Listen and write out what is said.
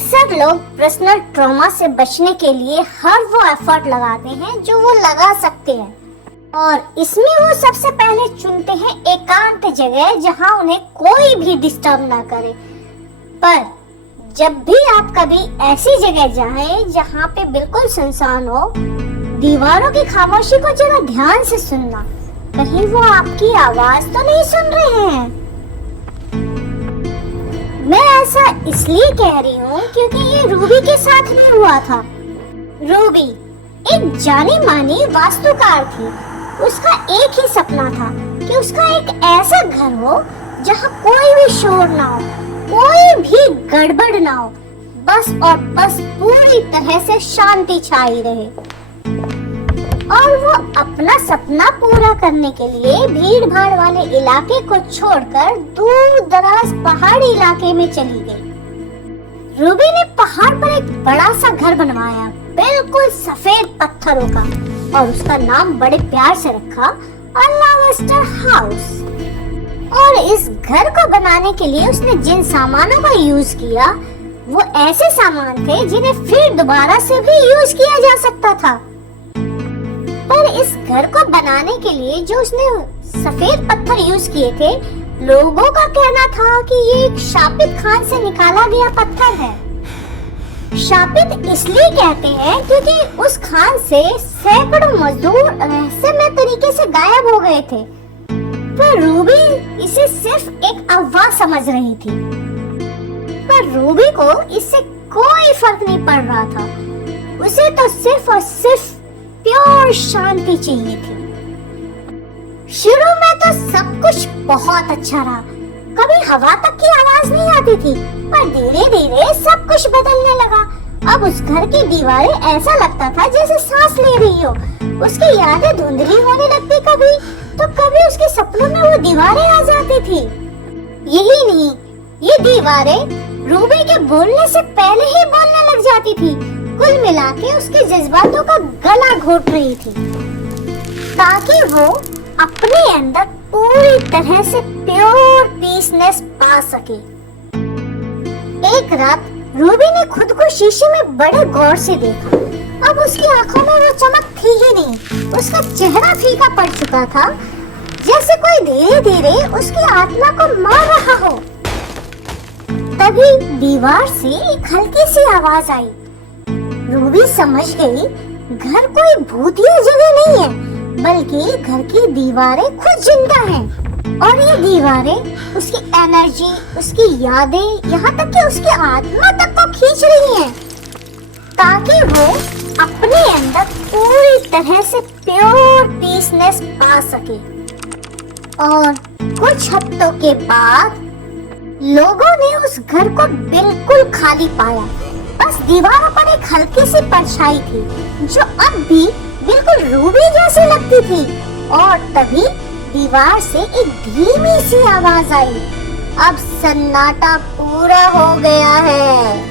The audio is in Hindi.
अक्सर लोग पर्सनल ट्रॉमा से बचने के लिए हर वो एफर्ट लगाते हैं जो वो लगा सकते हैं, और इसमें वो सबसे पहले चुनते हैं एकांत जगह जहां उन्हें कोई भी डिस्टर्ब ना करे। पर जब भी आप कभी ऐसी जगह जाएं जहां पे बिल्कुल सुनसान हो, दीवारों की खामोशी को जरा ध्यान से सुनना, कहीं वो आपकी आवाज तो नहीं सुन रहे हैं। मैं ऐसा इसलिए कह रही हूँ क्योंकि ये रूबी के साथ में हुआ था। रूबी एक जानी मानी वास्तुकार थी। उसका एक ही सपना था कि उसका एक ऐसा घर हो जहाँ कोई भी शोर ना हो, कोई भी गड़बड़ ना हो, बस और बस पूरी तरह से शांति छाई रहे। और वो अपना सपना पूरा करने के लिए भीड़ भाड़ वाले इलाके को छोड़कर दूर दराज पहाड़ी इलाके में चली गई। रूबी ने पहाड़ पर एक बड़ा सा घर बनवाया, बिल्कुल सफेद पत्थरों का, और उसका नाम बड़े प्यार से रखा अलावेस्टर हाउस। और इस घर को बनाने के लिए उसने जिन सामानों का यूज किया वो ऐसे सामान थे जिन्हें फिर दोबारा से भी यूज किया जा सकता था। पर इस घर को बनाने के लिए जो उसने सफेद पत्थर यूज किए थे, लोगों का कहना था कि ये एक शापित खान से निकाला गया पत्थर है। शापित इसलिए कहते हैं क्योंकि उस खान से सैकड़ों मजदूर रहस्यमय तरीके से गायब हो गए थे। पर रूबी इसे सिर्फ एक अफवाह समझ रही थी। पर रूबी को इससे कोई फर्क नहीं पड़ रहा था। उसे तो सिर्फ और सिर्फ प्योर शांति चाहिए थी। शुरू में तो सब कुछ बहुत अच्छा रहा, कभी हवा तक की आवाज नहीं आती थी, पर धीरे धीरे सब कुछ बदलने लगा। अब उस घर की दीवारें ऐसा लगता था जैसे सांस ले रही हो। उसकी यादें धुंधली होने लगती, कभी तो कभी उसके सपनों में वो दीवारें आ जाती थी। यही नहीं, ये दीवारें रूबी के बोलने से पहले ही बोलने लग जाती थी। कुल मिला के उसके जज्बातों का गला घोट रही थी ताकि वो अपने अंदर पूरी तरह से प्योर पीसनेस पा सके। एक रात रूबी ने खुद को शीशे में बड़े गौर से देखा। अब उसकी आंखों में वो चमक थी ही नहीं। उसका चेहरा फीका पड़ चुका था, जैसे कोई धीरे धीरे उसकी आत्मा को मार रहा हो। तभी दीवार से एक हल्की सी आवाज आई। रूबी समझ गई घर कोई भूतिया जगह नहीं है, बल्कि घर की दीवारें खुद जिंदा हैं। और ये दीवारें उसकी एनर्जी, उसकी यादें, यहाँ तक कि उसकी आत्मा तक को खींच रही हैं, ताकि वो अपने अंदर पूरी तरह से प्योर पीसनेस पा सके। और कुछ हफ्तों के बाद लोगों ने उस घर को बिल्कुल खाली पाया। बस दीवारों पर एक हल्की सी परछाई थी जो अब भी बिल्कुल रूबी जैसी लगती थी। और तभी दीवार से एक धीमी सी आवाज आई, अब सन्नाटा पूरा हो गया है।